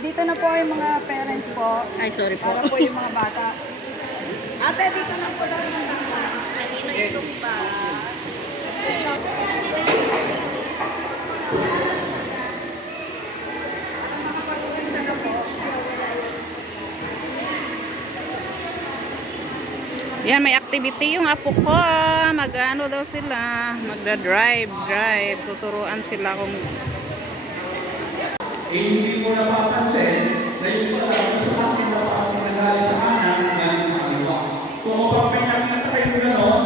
dito na po yung mga parents po. Ay, sorry po. Para po yung mga bata. Ate, dito na po lang yung bata. Kanina yung pa. Yan, may activity yung apo ko. Mag-ano daw sila. Magda-drive. Tuturuan sila kung... Hindi mo napapansin na yung sasakyan na parang nagaling sa kanan, galing sa kaliwa. So kapag may nakita kayong gano'n,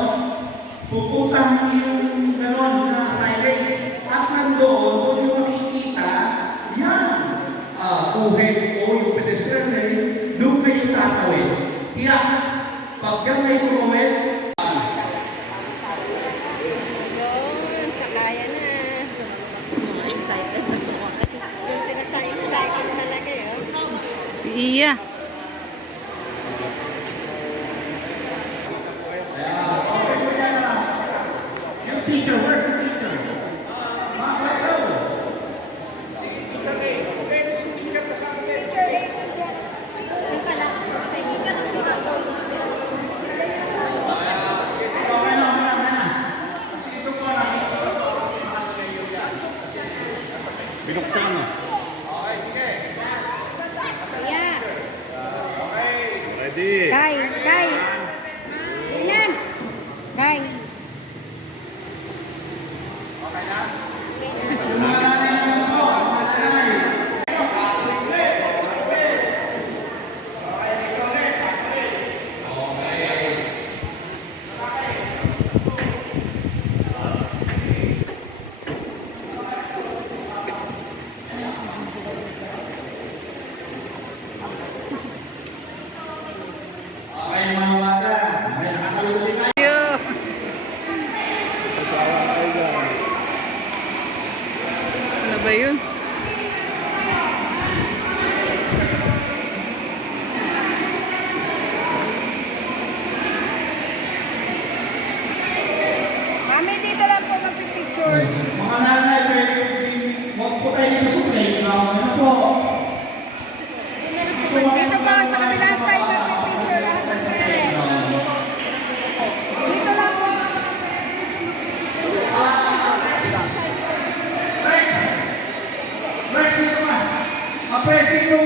pupuntahan yung gano'n na silence. At doon yung makikita, yan, uhid o yung pedestrian lane, doon kayo tatawid. Kaya, pag yan kayo tumawid, Yun, sakaya na. Excited na sa Yung excited talaga yun. si Iya. yung teacher, where's the teacher? Let's go! Okay na. Kasi ito po nakikita ko. Binuksan mo. Okay, sige. Yeah. Ready? Kay. Yan. Kay. Yung mga nanay naman po, mga nanay. Okay, mga bata. May nakakalimutin kayo. Iyo. Ano ba yun? Mami, dito lang po magpipicture. Mga nanay, pwede huwag po tayo dito sa playground. Ano po? Dito po sa kabilang side magpipicture lang sa parents. Dito lang po. Rex, dito ka. Appreciate yung